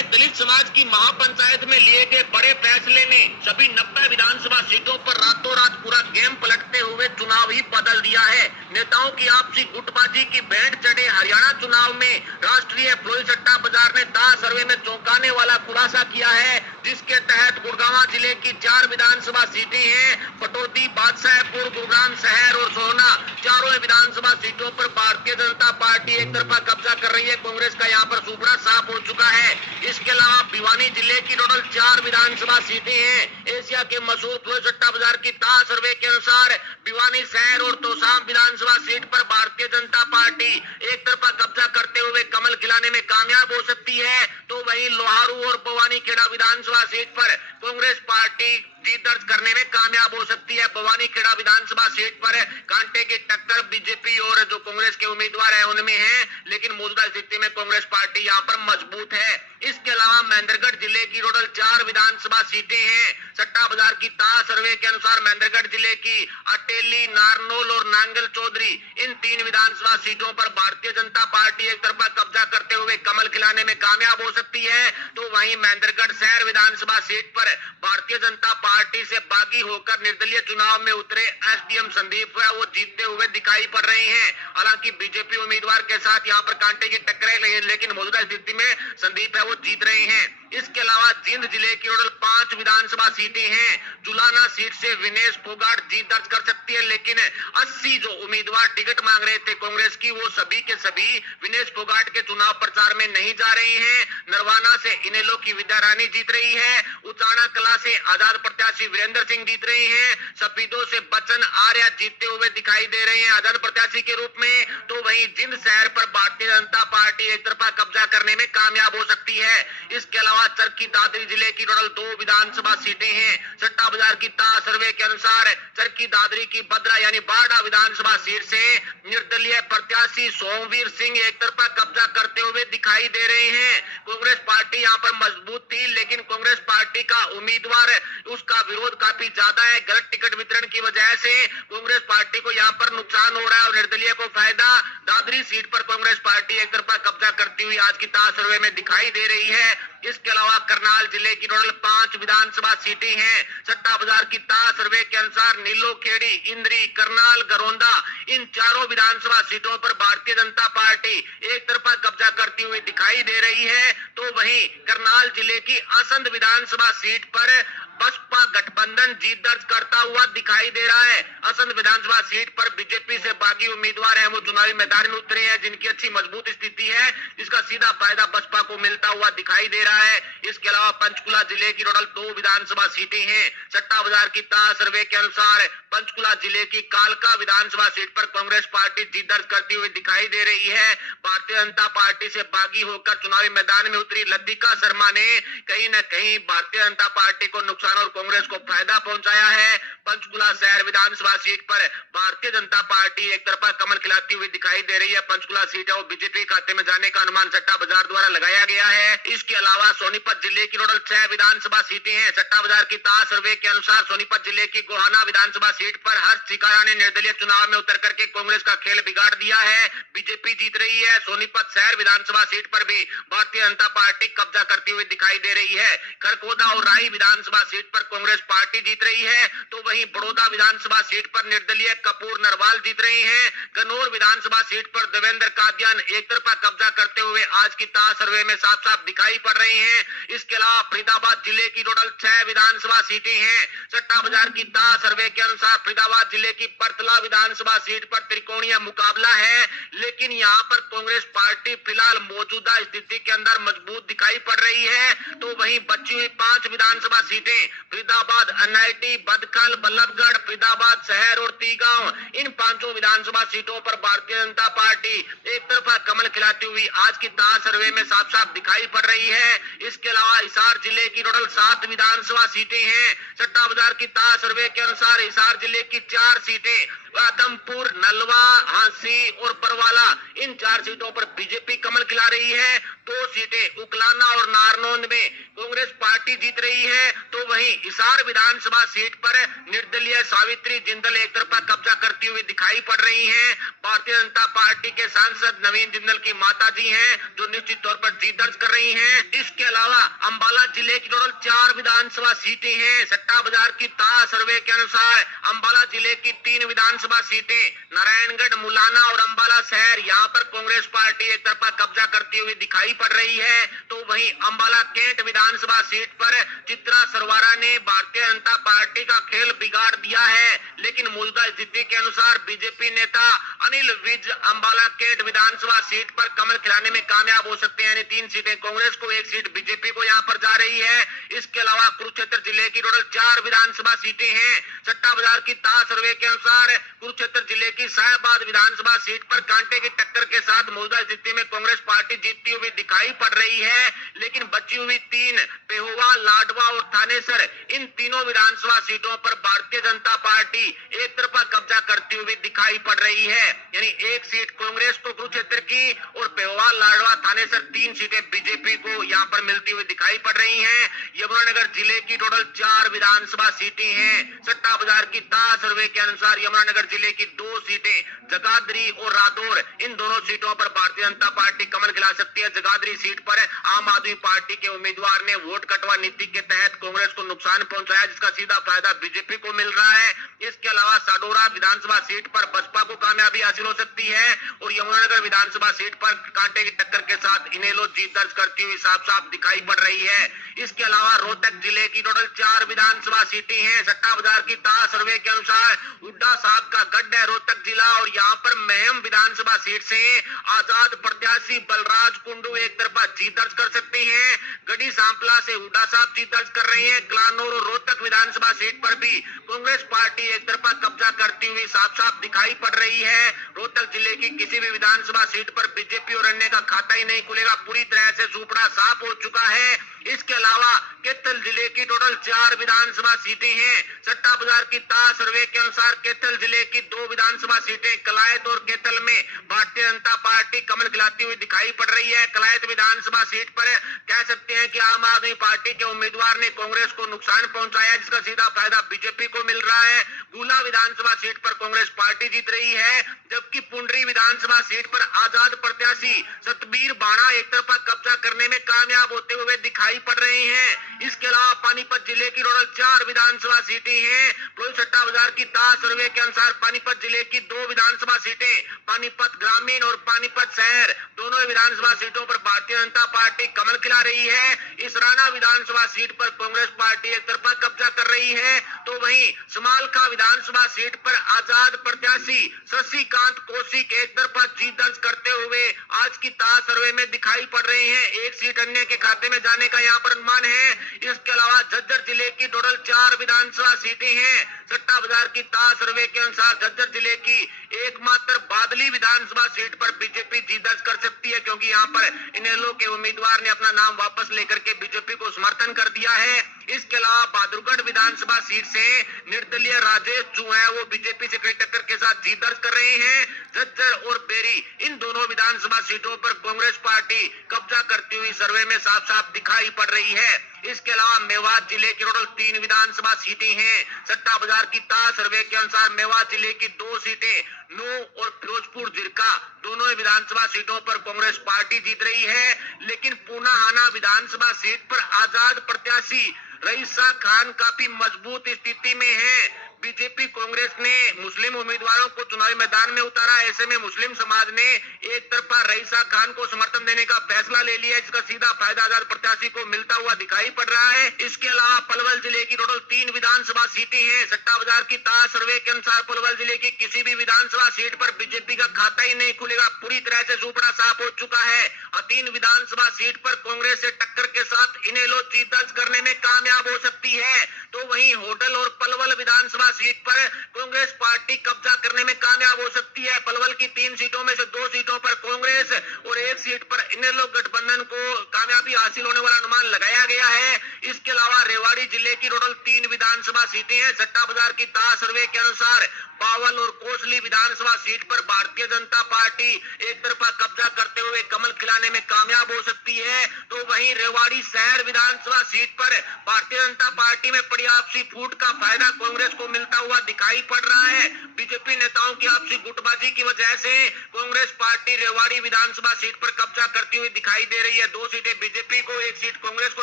में दलित समाज की महापंचायत में लिए गए बड़े फैसले ने सभी 90 विधानसभा सीटों पर रातों रात पूरा गेम पलटते हुए चुनाव ही बदल दिया है। नेताओं की आपसी गुटबाजी की भेंट चढ़े हरियाणा चुनाव में राष्ट्रीय फ्लोई सट्टा बाजार ने दाह सर्वे में चौंकाने वाला खुलासा किया है, जिसके तहत गुड़गांव जिले की 4 विधानसभा सीटें हैं। पटौदी, बादशाहपुर, गुरुग्राम शहर और सोहना चारों विधानसभा सीटों पर भारतीय जनता पार्टी एक तरफा कब्जा कर रही है। कांग्रेस का यहाँ पर सुपड़ा साफ हो चुका है। इसके अलावा भिवानी जिले की टोटल 4 विधानसभा सीटें हैं। एशिया के मशहूर फ्लोई सट्टा बाजार की दाह सर्वे के अनुसार भिवानी शहर और तोसाम विधानसभा सीट पर भारतीय जनता पार्टी एक तरफा कब्जा करते हुए कमल खिलाने में कामयाब हो सकती है, तो वहीं लोहारू और भवानी खेड़ा विधानसभा सीट पर कांग्रेस पार्टी जीत दर्ज करने में कामयाब हो सकती है। भवानी खेड़ा विधानसभा सीट पर कांटे की टक्कर बीजेपी और जो कांग्रेस के उम्मीदवार है उनमें है, लेकिन मौजूदा स्थिति में कांग्रेस पार्टी यहाँ पर मजबूत है। इसके अलावा महेंद्रगढ़ जिले की टोटल 4 विधानसभा सीटें हैं। सट्टा बाजार की दाह सर्वे के अनुसार महेंद्रगढ़ जिले की अटेली, नारनौल और नांगल चौधरी इन 3 विधानसभा सीटों पर भारतीय जनता पार्टी एक तरफा कब्जा करते हुए कमल खिलाने में कामयाब हो सकती है, तो वहीं महेंद्रगढ़ शहर विधानसभा सीट पर भारतीय जनता पार्टी से बागी होकर निर्दलीय चुनाव में उतरे एसडीएम संदीप है वो जीतते हुए दिखाई पड़ रहे हैं। हालांकि बीजेपी उम्मीदवार के साथ यहाँ पर कांटे की टक्कर है, लेकिन मौजूदा स्थिति में संदीप है वो जीत रहे हैं। इसके अलावा जींद जिले की टोटल 5 विधानसभा सीटें हैं। जुलाना सीट से विनेश फोगाट जीत दर्ज कर सकती है, लेकिन 80 जो उम्मीदवार टिकट मांग रहे थे कांग्रेस की वो सभी के सभी विनेश फोगाट के चुनाव प्रचार में नहीं जा रहे हैं। नरवाना से इनेलो की विद्या रानी जीत रही है। उचाना कला से आजाद प्रत्याशी वीरेंद्र सिंह जीत रहे हैं। सफीदों से बच्चन आर्या जीतते हुए दिखाई दे रहे हैं आजाद प्रत्याशी के रूप में, तो वहीं जिंद शहर पर भारतीय जनता पार्टी एक तरफा कब्जा करने में कामयाब हो सकती है। इसके अलावा चरखी दादरी जिले की टोटल 2 विधानसभा सीटें हैं। सट्टा बाजार की दाह सर्वे के अनुसार चरखी दादरी की बद्रा यानी बाड़ा विधानसभा सीट से निर्दलीय प्रत्याशी सोमवीर सिंह एक तरफा कब्जा करते हुए दिखाई दे रहे हैं। कांग्रेस पार्टी यहाँ पर मजबूत थी, लेकिन कांग्रेस पार्टी का उम्मीदवार उसका विरोध काफी ज्यादा है। गलत टिकट वितरण की वजह से कांग्रेस पार्टी को यहाँ पर नुकसान हो रहा है और निर्दलीय को फायदा। दादरी सीट पर कांग्रेस पार्टी एक तरफा कब्जा करती हुई आज की दाह सर्वे में दिखाई दे रही है। इसके अलावा करनाल जिले की टोटल 5 विधानसभा सीटें हैं। सट्टा बाजार की दाह सर्वे के अनुसार नीलो खेड़ी, इंद्री, करनाल, गरोंदा इन चारों विधानसभा सीटों पर भारतीय जनता पार्टी एक तरफा कब्जा करती हुई दिखाई दे रही है, तो वहीं करनाल जिले की असंध विधानसभा सीट पर बसपा गठबंधन जीत दर्ज करता हुआ दिखाई दे रहा है। असंध विधानसभा सीट पर बीजेपी से बागी उम्मीदवार हैं वो चुनावी मैदान में उतरे हैं, जिनकी अच्छी मजबूत स्थिति है, जिसका सीधा फायदा बसपा को मिलता हुआ दिखाई दे रहा है। इसके अलावा पंचकुला जिले की टोटल 2 विधानसभा सीटें हैं। सट्टा बाजार की दाह सर्वे के अनुसार पंचकुला जिले की कालका विधानसभा सीट पर कांग्रेस पार्टी जीत दर्ज करती हुई दिखाई दे रही है। भारतीय जनता पार्टी से बागी होकर चुनावी मैदान में उतरी लतिका शर्मा ने कहीं न कहीं भारतीय जनता पार्टी को नुकसान और कांग्रेस को फायदा पहुंचाया है। पंचकुला शहर विधानसभा सीट पर भारतीय जनता पार्टी एक तरफा कमल खिलाती हुई दिखाई दे रही है। पंचकुला सीट है वो बीजेपी खाते में जाने का अनुमान सट्टा बाजार द्वारा लगाया गया है। इसके अलावा सोनीपत जिले की टोटल 6 विधानसभा सीटें हैं। सट्टा बाजार की दाह सर्वे के अनुसार सोनीपत जिले की गोहाना विधानसभा सीट पर हर्ष चिकारा ने निर्दलीय चुनाव में उतर करके कांग्रेस का खेल बिगाड़ दिया है। बीजेपी जीत रही है। सोनीपत शहर विधानसभा सीट पर भी भारतीय जनता पार्टी कब्जा करती हुई दिखाई दे रही है। खरगोदा और राही विधानसभा सीट पर कांग्रेस पार्टी जीत रही है, तो वहीं बड़ौदा विधानसभा सीट पर निर्दलीय कपूर नरवाल जीत रहे हैं। गनौर विधानसभा सीट पर देवेंद्र कादियान एक तरफा कब्जा करते हुए आज की दाह सर्वे में साफ साफ दिखाई पड़ रहे हैं। इसके अलावा फरीदाबाद जिले की टोटल 6 विधानसभा सीटें हैं। सट्टा बाजार की दाह सर्वे के अनुसार फरीदाबाद जिले की परतला विधानसभा सीट पर त्रिकोणीय मुकाबला है, लेकिन यहाँ पर कांग्रेस पार्टी फिलहाल मौजूदा स्थिति के अंदर मजबूत दिखाई पड़ रही है, तो वहीं बची हुई 5 विधानसभा सीटें फरीदाबाद, अनाइटी, बदखल, बल्लभगढ़, फरीदाबाद शहर और तीगांव इन 5 विधानसभा सीटों पर भारतीय जनता पार्टी एक तरफा कमल खिलाती हुई आज की दाह सर्वे में साफ साफ दिखाई पड़ रही है। इसके अलावा हिसार जिले की टोटल 7 विधानसभा सीटें हैं। सट्टा बाजार की दाह सर्वे के अनुसार हिसार जिले की 4 सीटें आदमपुर, नलवा, हांसी और बरवाला, इन 4 सीटों पर बीजेपी कमल खिला रही है। 2 सीटें उकलाना और नारनौंद में कांग्रेस पार्टी जीत रही है, तो वहीं हिसार विधानसभा सीट पर निर्दलीय सावित्री जिंदल एक तरफा कब्जा करती हुई दिखाई पड़ रही हैं। भारतीय जनता पार्टी के सांसद नवीन जिंदल की माताजी हैं, जो निश्चित तौर पर जीत दर्ज कर रही हैं। इसके अलावा अंबाला जिले की टोटल 4 विधानसभा सीटें हैं। सट्टा बाजार की ताजा सर्वे के अनुसार अंबाला जिले की 3 विधानसभा सीटें नारायणगढ़, मुलाना और अंबाला शहर, यहाँ पर कांग्रेस पार्टी एक तरफा कब्जा करती हुई दिखाई पड़ रही है। तो वहीं अंबाला कैंट विधानसभा सीट पर चित्रा सरवारा ने भारतीय जनता पार्टी का खेल बिगाड़ दिया है, लेकिन मौजूदा स्थिति के अनुसार बीजेपी नेता अनिल विज अंबाला कैंट विधानसभा सीट पर कमल खिलाने में कामयाब हो सकते हैं। यानी 3 सीटें कांग्रेस को, 1 सीट बीजेपी को यहाँ पर जा रही है। इसके अलावा कुरुक्षेत्र जिले की टोटल 4 विधानसभा सीटें हैं। सट्टा बाजार की ताजा सर्वे के अनुसार कुरुक्षेत्र जिले की साहेबाद विधानसभा सीट पर कांटे की टक्कर के साथ मौजूदा स्थिति में कांग्रेस पार्टी जीतती हुई दिखाई पड़ रही है, लेकिन बची हुई 3 पेहोवा, लाडवा और थानेसर, इन तीनों विधानसभा सीटों पर भारतीय जनता पार्टी एक तरफा कब्जा करती हुई दिखाई पड़ रही है। यानी 1 सीट कांग्रेस को कुरुक्षेत्र की और पेहोवा, लाडवा, थानेसर 3 सीटें बीजेपी को यहाँ पर मिलती हुई दिखाई पड़ रही हैं। यमुनानगर जिले की टोटल 4 विधानसभा सीटें हैं। सट्टा बाजार की ताजा सर्वे के अनुसार यमुनानगर जिले की 2 सीटें जगाधरी और रादौर, इन दोनों सीटों पर भारतीय जनता पार्टी कमल खिला सकती है। जगाधरी सीट पर आम आदमी पार्टी के उम्मीदवार ने वोट कटवा नीति के तहत कांग्रेस को नुकसान पहुंचाया, जिसका सीधा फायदा बीजेपी को मिल रहा है। इसके अलावा साडोरा विधानसभा सीट पर बसपा को कामयाबी हासिल हो सकती है और यमुनानगर विधानसभा सीट पर कांटे की टक्कर के साथ इनेलो जीत दर्ज करती हुई साफ साफ दिखाई पड़ रही है। इसके अलावा रोहतक जिले की टोटल 4 विधानसभा सीटें हैं। सट्टा बाजार की ताजा सर्वे के अनुसार हुड्डा साहब का गढ़ है रोहतक जिला, और यहाँ पर महम विधानसभा सीट से आजाद प्रत्याशी बलराज कुंडू एक तरफा जीत दर्ज कर सकते हैं। गढ़ी सांपला से हुड्डा साहब जीत दर्ज कर रहे हैं। क्लानौर और रोहतक विधानसभा सीट पर भी कांग्रेस पार्टी एक तरफा कब्जा करती हुई साफ साफ दिखाई पड़ रही है। रोहतक जिले की किसी भी विधानसभा सीट पर बीजेपी और अन्य का खाता ही नहीं खुलेगा, पूरी तरह से सुपड़ा साफ हो चुका है। इसके अलावा कैथल जिले की टोटल 4 विधानसभा सीटें हैं। सट्टा बाजार की ताजा सर्वे के अनुसार कैथल जिले की 2 विधानसभा सीटें कलायत और कैथल में भारतीय जनता पार्टी कमल खिलाती हुई दिखाई पड़ रही है। कलायत विधानसभा सीट पर कह सकते हैं कि आम आदमी पार्टी के उम्मीदवार ने कांग्रेस को नुकसान पहुंचाया, जिसका सीधा फायदा बीजेपी को मिल रहा है। गुला विधानसभा सीट पर कांग्रेस पार्टी जीत रही है, जबकि पुंडरी विधानसभा सीट पर आजाद प्रत्याशी सतबीर बाणा एक तरफा कब्जा करने में कामयाब होते हुए दिखाई पड़ रहे हैं। इसके अलावा पानीपत जिले की टोटल 4 विधानसभा सीटें हैं। पुलिस सट्टा बाजार की ताजा सर्वे के अनुसार पानीपत जिले की 2 विधानसभा सीटें, पानीपत ग्रामीण और पानीपत शहर, दोनों विधानसभा सीटों पर भारतीय जनता पार्टी कमल खिला रही है। इसराना विधानसभा सीट पर कांग्रेस पार्टी एक तरफा कब्जा कर रही है, तो वहीं समालखा विधानसभा सीट पर आजाद प्रत्याशी शशिकांत कौशिक एक तरफा जीत दर्ज करते हुए आज की ताजा सर्वे में दिखाई पड़ रहे हैं। 1 सीट अन्य के खाते में जाने का यहाँ पर अनुमान है। इसके अलावा झज्जर जिले की टोटल 4 विधानसभा सीटें हैं। सट्टा बाजार की ताजा सर्वे के अनुसार झज्जर जिले की एकमात्र बादली विधानसभा सीट पर बीजेपी जीत दर्ज कर सकती है, क्योंकि यहाँ पर इनेलो के उम्मीदवार ने अपना नाम वापस लेकर के बीजेपी को समर्थन कर दिया है। इसके अलावा बहादुरगढ़ विधानसभा सीट से निर्दलीय राजेश जो है वो बीजेपी से कड़ी टक्कर के साथ जीत दर्ज कर रहे हैं। झज्जर और बेरी, इन दोनों विधानसभा सीटों पर कांग्रेस पार्टी कब्जा करती हुई सर्वे में साफ साफ दिखाई पड़ रही है। इसके अलावा मेवात जिले की टोटल 3 विधानसभा सीटें हैं। सट्टा बाजार की ताजा सर्वे के अनुसार मेवात जिले की 2 सीटें नू और फिरोजपुर जिरका, दोनों विधानसभा सीटों पर कांग्रेस पार्टी जीत रही है, लेकिन पूनाहाना विधानसभा सीट पर आजाद प्रत्याशी रईसा खान काफी मजबूत स्थिति में है। बीजेपी कांग्रेस ने मुस्लिम उम्मीदवारों को चुनावी मैदान में उतारा, ऐसे में मुस्लिम समाज ने एक तरफा रईसा खान को समर्थन देने का फैसला ले लिया, जिसका सीधा फायदा आजाद प्रत्याशी को मिलता हुआ दिखाई पड़ रहा है। इसके अलावा पलवल जिले की टोटल 3 विधानसभा सीटें हैं। सट्टा बाजार की ताजा सर्वे के अनुसार पलवल जिले की किसी भी विधानसभा सीट पर बीजेपी का खाता ही नहीं खुलेगा, पूरी तरह से सुपड़ा साफ हो चुका है। 3 विधानसभा सीट पर कांग्रेस से टक्कर के साथ इनेलो जीत दर्ज करने में कामयाब हो सकती है, तो वहीं होडल और पलवल विधानसभा सीट पर कांग्रेस पार्टी कब्जा करने में कामयाब हो सकती है। पलवल की 3 सीटों में से 2 सीटों पर कांग्रेस और 1 सीट पर इनेलो गठबंधन को कामयाबी हासिल होने वाला अनुमान लगाया गया है। इसके अलावा रेवाड़ी जिले की टोटल 3 विधानसभा सीटें हैं। सट्टा बाजार की ताजा सर्वे के अनुसार बावल और कोसली विधानसभा सीट पर भारतीय जनता पार्टी एक तरफा कब्जा करते हुए कमल खिलाने में कामयाब हो सकती है, तो वहीं रेवाड़ी शहर विधानसभा सीट पर भारतीय जनता पार्टी में पड़ी आपसी फूट का फायदा कांग्रेस को मिलता हुआ दिखाई पड़ रहा है। बीजेपी नेताओं की आपसी गुटबाजी की वजह से कांग्रेस पार्टी रेवाड़ी विधानसभा सीट पर कब्जा करती हुई दिखाई दे रही है। 2 सीटें बीजेपी को, 1 सीट कांग्रेस को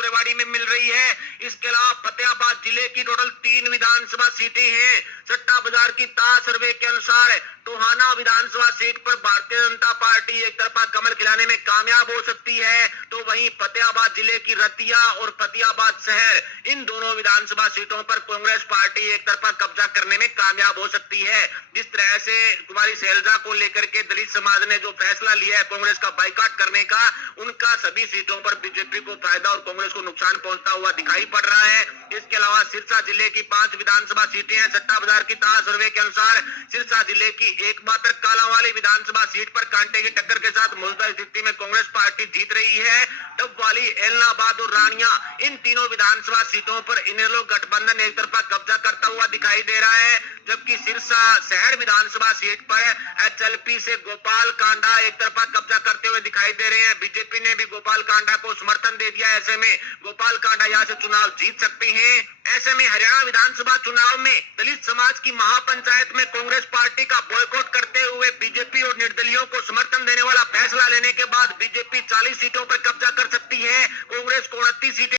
रेवाड़ी में मिल रही है। इसके अलावा फतेहाबाद जिले की टोटल 3 विधानसभा सीटें हैं। सट्टा बाजार की ताजा सर्वे के अनुसार टोहाना विधानसभा सीट पर भारतीय जनता पार्टी एक तरफा कमल खिलाने में कामयाब हो सकती है, तो वहीं फतेहाबाद जिले की रतिया और फतेहाबाद शहर, इन दोनों विधानसभा सीटों पर कांग्रेस पार्टी एक तरफा कब्जा करने में कामयाब हो सकती है। जिस तरह से कुमारी शैलजा को लेकर के दलित समाज ने जो फैसला लिया है कांग्रेस का बाइकाट करने का, उनका सभी सीटों पर बीजेपी को फायदा और कांग्रेस को नुकसान पहुंचता हुआ दिखाई पड़ रहा है। इसके अलावा सिरसा जिले की 5 विधानसभा सीटें हैं। सट्टा बाजार की ताजा सर्वे के अनुसार सिरसा जिले की एकमात्र कालांवाली विधानसभा सीट पर कांटे की टक्कर के साथ मौजूदा स्थिति में कांग्रेस पार्टी जीत रही है। डबवाली, एलनाबाद और रानिया, इन तीनों विधानसभा सीटों पर इनेलो गठबंधन एक तरफा कब्जा करता हुआ दिखाई दे रहा है, जबकि सिरसा शहर विधानसभा सीट पर एचएलपी से गोपाल कांडा एक तरफा कब्जा करते हुए दिखाई दे रहे हैं। बीजेपी ने भी गोपाल कांडा को समर्थन दे दिया। ऐसे में गोपाल कांडा यहाँ से चुनाव जीत सकते हैं। ऐसे में हरियाणा विधानसभा चुनाव में दलित समाज की महापंचायत में कांग्रेस पार्टी का बॉयकॉट करते हुए बीजेपी और निर्दलियों को समर्थन देने वाला फैसला लेने के बाद बीजेपी 40 सीटों पर कब्जा कर सकती है। कांग्रेस को 29 सीटें